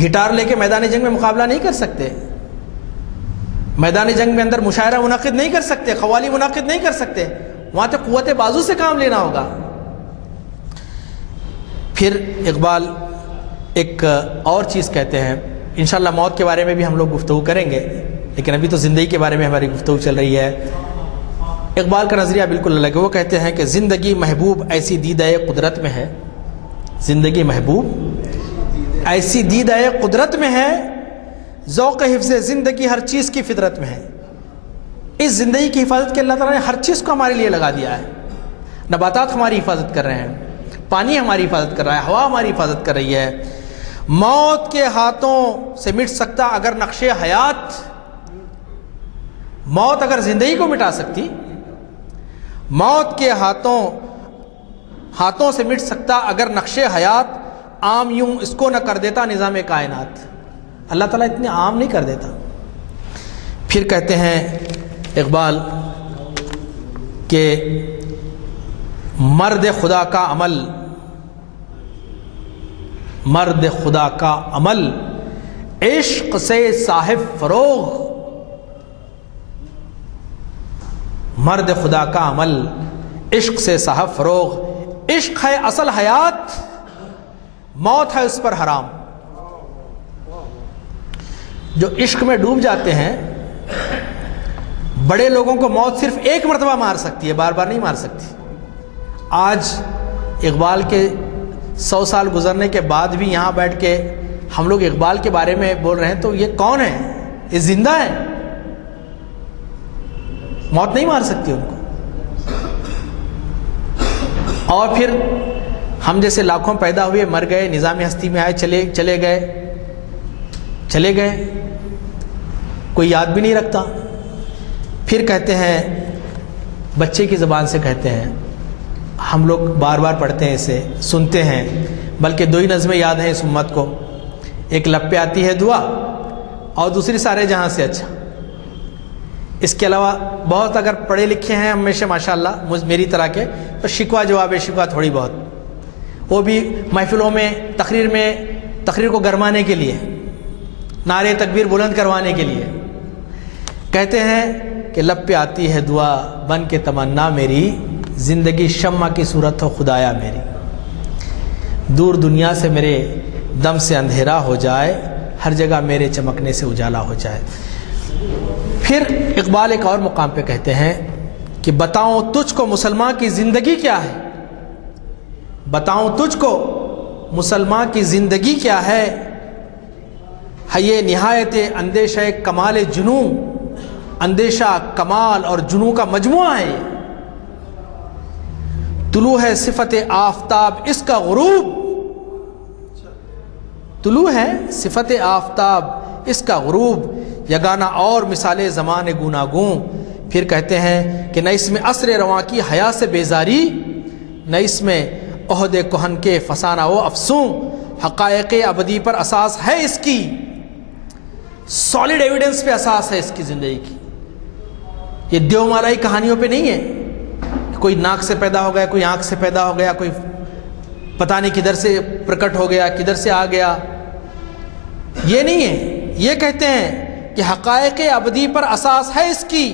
گٹار لے کے میدان جنگ میں مقابلہ نہیں کر سکتے. میدان جنگ میں اندر مشاعرہ منعقد نہیں کر سکتے، قوالی منعقد نہیں کر سکتے. وہاں تو قوت بازو سے کام لینا ہوگا. پھر اقبال ایک اور چیز کہتے ہیں. انشاءاللہ موت کے بارے میں بھی ہم لوگ گفتگو کریں گے، لیکن ابھی تو زندگی کے بارے میں ہماری گفتگو چل رہی ہے. اقبال کا نظریہ بالکل الگ ہے. وہ کہتے ہیں کہ زندگی محبوب ایسی دیدہ قدرت میں ہے. زندگی محبوب ایسی دیدہ قدرت میں ہے، ذوق حفظ زندگی ہر چیز کی فطرت میں ہے. اس زندگی کی حفاظت کے اللہ تعالیٰ نے ہر چیز کو ہمارے لیے لگا دیا ہے. نباتات ہماری حفاظت کر رہے ہیں، پانی ہماری حفاظت کر رہا ہے، ہوا ہماری حفاظت کر رہی ہے. موت کے ہاتھوں سے مٹ سکتا اگر نقش حیات. موت اگر زندگی کو مٹا سکتی، موت کے ہاتھوں سے مٹ سکتا اگر نقش حیات. عام یوں اس کو نہ کر دیتا نظام کائنات. اللہ تعالیٰ اتنے عام نہیں کر دیتا. پھر کہتے ہیں اقبال کہ مرد خدا کا عمل، مرد خدا کا عمل عشق سے صاحب فروغ. مرد خدا کا عمل عشق سے صاحب فروغ. عشق ہے اصل حیات، موت ہے اس پر حرام. جو عشق میں ڈوب جاتے ہیں، بڑے لوگوں کو موت صرف ایک مرتبہ مار سکتی ہے، بار بار نہیں مار سکتی. آج اقبال کے 100 سال گزرنے کے بعد بھی یہاں بیٹھ کے ہم لوگ اقبال کے بارے میں بول رہے ہیں تو یہ کون ہے؟ یہ زندہ ہے، موت نہیں مار سکتی ان کو. اور پھر ہم جیسے لاکھوں پیدا ہوئے، مر گئے، نظام ہستی میں آئے، چلے گئے، کوئی یاد بھی نہیں رکھتا. پھر کہتے ہیں، بچے کی زبان سے کہتے ہیں، ہم لوگ بار بار پڑھتے ہیں، اسے سنتے ہیں، بلکہ 2 ہی نظمیں یاد ہیں اس امت کو. ایک لب پہ آتی ہے دعا اور دوسری سارے جہاں سے اچھا. اس کے علاوہ بہت اگر پڑھے لکھے ہیں ہمیشہ ماشاءاللہ میری طرح کے، تو شکوہ جواب شکوہ تھوڑی بہت، وہ بھی محفلوں میں تقریر کو گرمانے کے لیے، نعرے تکبیر بلند کروانے کے لیے. کہتے ہیں کہ لب پہ آتی ہے دعا بن کے تمنا میری، زندگی شمع کی صورت ہو خدایا میری. دور دنیا سے میرے دم سے اندھیرا ہو جائے، ہر جگہ میرے چمکنے سے اجالا ہو جائے. پھر اقبال ایک اور مقام پہ کہتے ہیں کہ بتاؤں تجھ کو مسلمان کی زندگی کیا ہے. بتاؤں تجھ کو مسلمان کی زندگی کیا ہے یہ نہایت اندیشہ کمال جنوں. اندیشہ، کمال اور جنوں کا مجموعہ ہے. طلوع ہے صفت آفتاب اس کا غروب. طلوع ہے صفت آفتاب اس کا غروب، یگانہ اور مثال زمان گوناگوں. پھر کہتے ہیں کہ نہ اس میں عصر رواں کی حیا سے بیزاری، نہ اس میں عہد کہن کے فسانہ و افسوں. حقائق ابدی پر اساس ہے اس کی، سالڈ ایویڈنس پہ اساس ہے اس کی زندگی کی. یہ دیو مالائی کہانیوں پہ نہیں ہے، کوئی ناک سے پیدا ہو گیا، کوئی آنکھ سے پیدا ہو گیا، کوئی پتہ نہیں کدھر سے پرکٹ ہو گیا، کدھر سے آ گیا، یہ نہیں ہے۔ یہ کہتے ہیں کہ حقائق ابدی پر اساس ہے اس کی،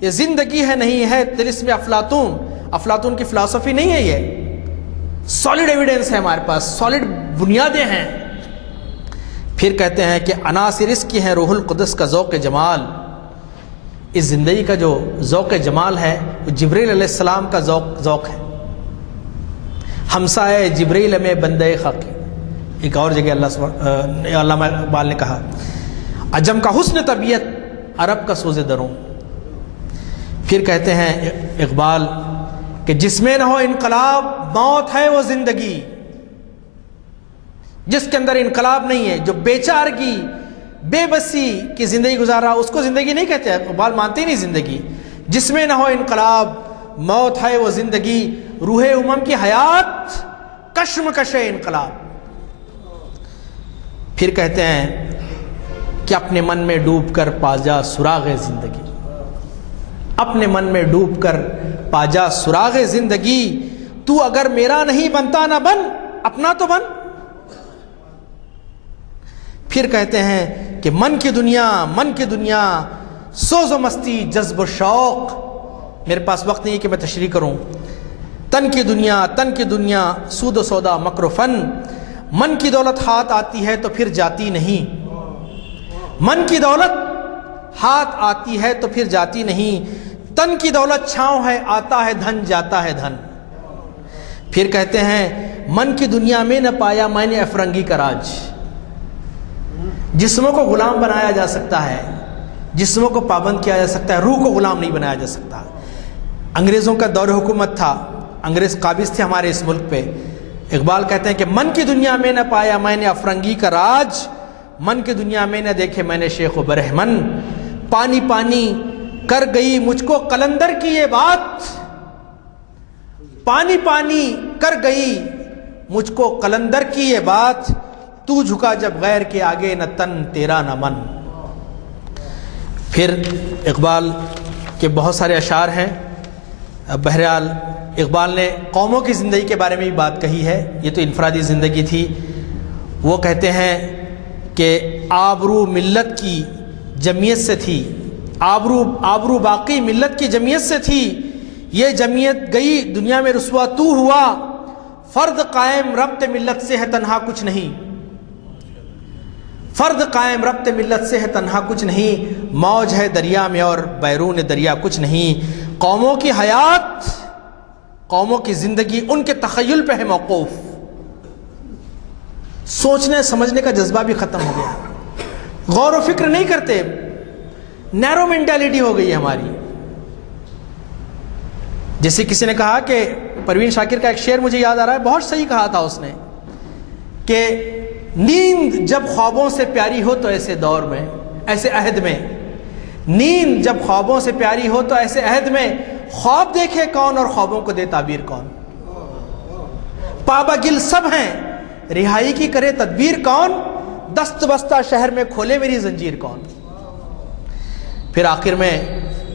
یہ زندگی ہے نہیں ہے طلسم افلاطون۔ افلاطون کی فلسفی نہیں ہے، یہ سالڈ ایویڈنس ہے ہمارے پاس، سالڈ بنیادیں ہیں۔ پھر کہتے ہیں کہ عناصر اس کی ہیں روح القدس کا ذوق جمال۔ اس زندگی کا جو ذوق جمال ہے وہ جبریل علیہ السلام کا ذوق ہے۔ ہمسائے جبریل میں بندے خاکی، ایک اور جگہ علامہ اقبال نے کہا عجم کا حسن طبیعت، عرب کا سوز دروں۔ پھر کہتے ہیں اقبال کہ جس میں نہ ہو انقلاب موت ہے وہ زندگی۔ جس کے اندر انقلاب نہیں ہے، جو بے چارگی بے بسی کی زندگی گزار رہا، اس کو زندگی نہیں کہتے۔ اقبال مانتے ہی نہیں زندگی۔ جس میں نہ ہو انقلاب موت ہے وہ زندگی، روح امم کی حیات کشمکش انقلاب۔ پھر کہتے ہیں کہ اپنے من میں ڈوب کر پا جا سراغ زندگی، اپنے من میں ڈوب کر پا جا سراغ زندگی، تو اگر میرا نہیں بنتا نہ بن، اپنا تو بن۔ پھر کہتے ہیں کہ من کی دنیا سوز و مستی جذب و شوق۔ میرے پاس وقت نہیں ہے کہ میں تشریح کروں۔ تن کی دنیا سود و سودا مکر و فن، من کی دولت ہاتھ آتی ہے تو پھر جاتی نہیں، من کی دولت ہاتھ آتی ہے تو پھر جاتی نہیں، تن کی دولت چھاؤں ہے، آتا ہے دھن جاتا ہے دھن۔ پھر کہتے ہیں من کی دنیا میں نہ پایا میں نے افرنگی کا راج۔ جسموں کو غلام بنایا جا سکتا ہے، جسموں کو پابند کیا جا سکتا ہے، روح کو غلام نہیں بنایا جا سکتا۔ انگریزوں کا دور حکومت تھا، انگریز قابض تھے ہمارے اس ملک پہ۔ اقبال کہتے ہیں کہ من کی دنیا میں نہ پایا میں نے افرنگی کا راج، من کی دنیا میں نہ دیکھے میں نے شیخ و برہمن، پانی پانی کر گئی مجھ کو قلندر کی یہ بات، پانی پانی کر گئی مجھ کو قلندر کی یہ بات، تو جھکا جب غیر کے آگے نہ تن تیرا نہ من۔ پھر اقبال کے بہت سارے اشعار ہیں۔ بہرحال اقبال نے قوموں کی زندگی کے بارے میں بھی بات کہی ہے، یہ تو انفرادی زندگی تھی۔ وہ کہتے ہیں کہ آبرو ملت کی جمعیت سے تھی، آبرو باقی ملت کی جمعیت سے تھی، یہ جمعیت گئی دنیا میں رسوا تو ہوا، فرد قائم ربط ملت سے ہے تنہا کچھ نہیں، فرد قائم ربط ملت سے ہے تنہا کچھ نہیں، موج ہے دریا میں اور بیرون دریا کچھ نہیں۔ قوموں کی حیات، قوموں کی زندگی ان کے تخیل پہ ہے موقوف، سوچنے سمجھنے کا جذبہ بھی ختم ہو گیا، غور و فکر نہیں کرتے، نیرو مینٹیلٹی ہو گئی ہے ہماری۔ جیسے کسی نے کہا کہ پروین شاکر کا ایک شعر مجھے یاد آ رہا ہے، بہت صحیح کہا تھا اس نے کہ نیند جب خوابوں سے پیاری ہو تو ایسے دور میں، ایسے عہد میں، نیند جب خوابوں سے پیاری ہو تو ایسے عہد میں، خواب دیکھے کون اور خوابوں کو دے تعبیر کون، پابا گل سب ہیں رہائی کی کرے تدبیر کون، دست بستہ شہر میں کھولے میری زنجیر کون۔ پھر آخر میں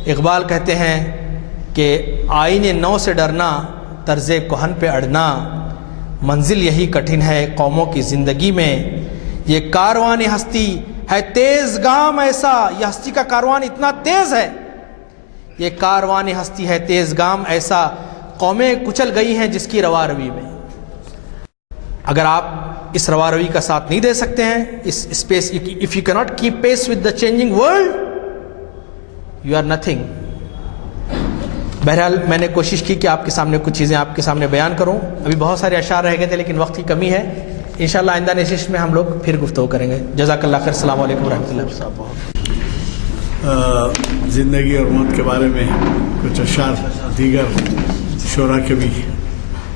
اقبال کہتے ہیں کہ آئینے نو سے ڈرنا، طرز کہن پہ اڑنا، منزل یہی کٹھن ہے قوموں کی زندگی میں، یہ کاروان ہستی ہے تیز گام ایسا، یہ ہستی کا کاروان اتنا تیز ہے، یہ کاروان ہستی ہے تیز گام ایسا، قومیں کچل گئی ہیں جس کی روا روی میں۔ اگر آپ اس روا روی کا ساتھ نہیں دے سکتے ہیں، اس space, if you cannot keep pace with the changing world, you are nothing۔ بہرحال میں نے کوشش کی کہ آپ کے سامنے کچھ چیزیں آپ کے سامنے بیان کروں، ابھی بہت سارے اشعار رہ گئے تھے لیکن وقت کی کمی ہے، انشاءاللہ آئندہ نشست میں ہم لوگ پھر گفتگو کریں گے۔ جزاک اللہ خیر، السلام علیکم ورحمۃ اللہ وبرکاتہ۔ زندگی اور موت کے بارے میں کچھ اشعار دیگر شعراء کے بھی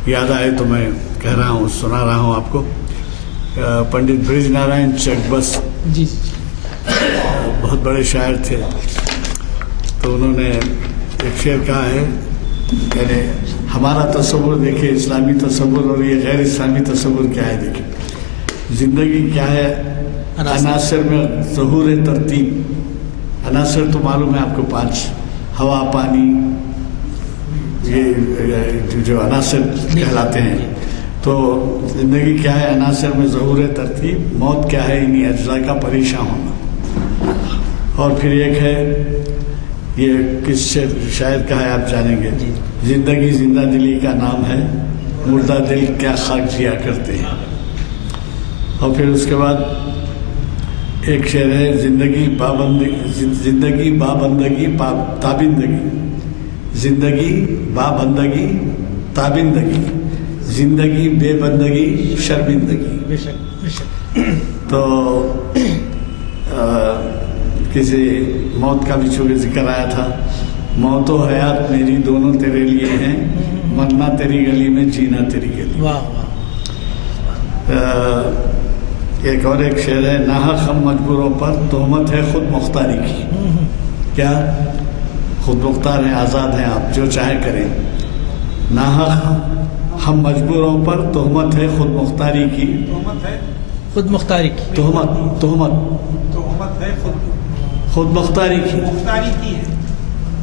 یاد آئے تو میں کہہ رہا ہوں، سنا رہا ہوں آپ کو۔ پنڈت برج نارائن چکبس جی بہت بڑے شاعر تھے، تو انہوں نے ایک شعر کہا ہے، یعنی ہمارا تصور دیکھے اسلامی تصور اور یہ غیر اسلامی تصور کیا ہے، دیکھیں زندگی کیا ہے۔ عناصر میں ظہور ترتیب، عناصر تو معلوم ہے آپ کو 5، ہوا، پانی، یہ جو عناصر کہلاتے ہیں. تو زندگی کیا ہے؟ عناصر میں ظہور ترتیب. موت کیا ہے؟ انہی اجزاء کا پریشان ہونا. اور پھر ایک ہے، یہ کس شاعر کا ہے آپ جانیں گے، زندگی زندہ دلی کا نام ہے، مردہ دل کیا خاک جیا کرتے ہیں. اور پھر اس کے بعد ایک شعر ہے، زندگی بابندگی تابندگی، زندگی بابندگی تابندگی، زندگی بے بندگی شرمندگی. تو کسی موت کا بھی چونکہ ذکر آیا تھا، موت و حیات میری دونوں تیرے لیے ہیں، مرنا تیری گلی میں جینا تیری گلی. ایک اور ایک شعر ہے، ناحق ہم مجبوروں پر تہمت ہے خود مختاری کی. کیا؟ خود مختار ہیں، آزاد ہیں آپ، جو چاہے کریں. ناحق ہم مجبوروں پر تہمت ہے خود مختاری کی. خود مختاری کی تہمت ہے خود مختاری کی. مختاری کی ہے،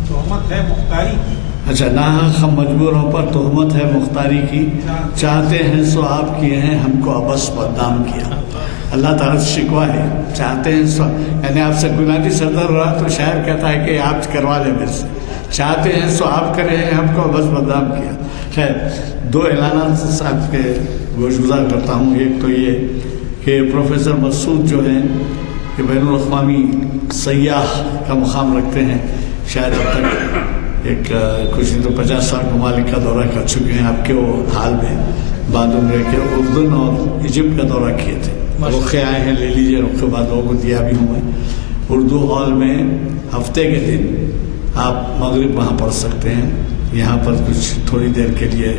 تہمت ہے مختاری کی. اچھا، ناحق ہم مجبوروں پر تہمت ہے مختاری کی، چاہتے ہیں سو آپ کیے ہیں ہم کو ابس بدنام کیا. اللہ تعالیٰ سے شکوہ ہے، چاہتے ہیں سو، یعنی آپ سے گناہ کی سردر رہا تو شاعر کہتا ہے کہ آپ کروا لیں میرے سے. چاہتے ہیں سو آپ کرے ہیں ہم کو ابس بدنام کیا. خیر، دو اعلانات صاحب کے گوشگزار کرتا ہوں. ایک تو یہ کہ پروفیسر مسعود جو ہیں کہ بین الاقوامی سیاح کا مقام رکھتے ہیں، شاید اب تک ایک کچھ نہیں تو 50-60 ممالک کا دورہ کر چکے ہیں. آپ کے وہ حال میں بعد عمرے کے اردن اور ایجپٹ کا دورہ کیے تھے. رخے آئے ہیں، لے لیجیے رخے، بعد لوگوں کو دیا بھی ہوں. اردو ہال میں ہفتے کے دن آپ مغرب وہاں پڑھ سکتے ہیں. یہاں پر کچھ تھوڑی دیر کے لیے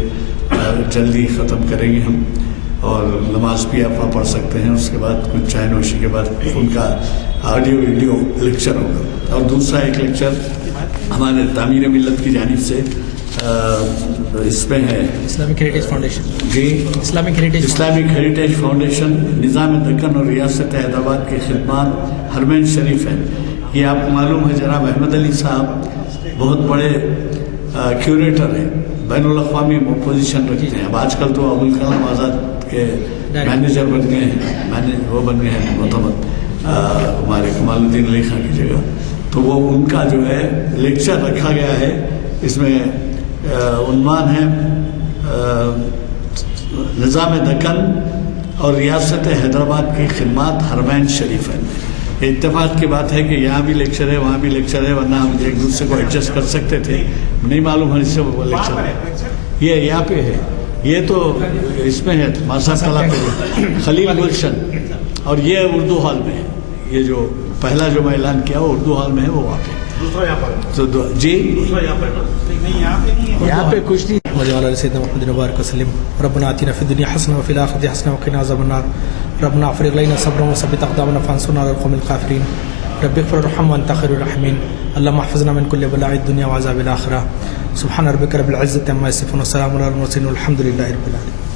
جلدی ختم کریں گے ہم، اور نماز بھی آپ وہاں پڑھ سکتے ہیں. اس کے بعد کچھ چائے نوشی کے بعد ان کا آڈیو ویڈیو لیکچر ہوگا. اور دوسرا ایک لیکچر ہمارے تعمیر ملت کی جانب سے اس میں ہے، اسلامک ہیریٹیج فاؤنڈیشن. جی، اسلامک ہیریٹیج فاؤنڈیشن نظام دکن اور ریاست حیدرآباد کی خدمات حرمین شریف ہے. یہ آپ کو معلوم ہے، جناب احمد علی صاحب بہت بڑے کیوریٹر ہیں، بین الاقوامی پوزیشن رکھتے ہیں. اب آج کل تو ابوالکلام آزاد کے مینیجر بن گئے ہیں، وہ بن گئے ہیں معتمد ہمارے کمال الدین علی خان کی جگہ. تو وہ ان کا جو ہے لیکچر رکھا گیا ہے. اس میں عنوان ہے نظام دکن اور ریاست حیدرآباد کی خدمات حرمین شریف ہے. اتفاق کی بات ہے کہ یہاں بھی لیکچر ہے، وہاں بھی لیکچر ہے، ورنہ ہم ایک دوسرے کو ایڈجسٹ کر سکتے تھے. نہیں معلوم ہے اس سے وہ لیکچر ہے. یہ یہاں پہ ہے، یہ تو اس میں ہے ماسا کلا پہ خلیل گلشن، اور یہ اردو ہال میں ہے. یہ جو پہلا جو میں اعلان کیا وہ اردو ہال میں ہے، وہ وہاں پہ. دوسرا یہاں پر تو جی یہاں پہ کچھ نہیں. وعلى سيدنا محمد وبارك وسلم. ربنا آتنا في الدنيا حسنة وفي الآخرة حسنة وقنا عذاب النار. ربنا افرغ لنا صبرا وثبت أقدامنا فانصرنا على القوم الكافرين. رب اغفر وارحم وأنت خير الراحمين. اللهم احفظنا من كل بلاء الدنيا وعذاب الآخرة. سبحان ربك رب العزة عما يصفون وسلام على المرسلين والحمد لله رب العالمين.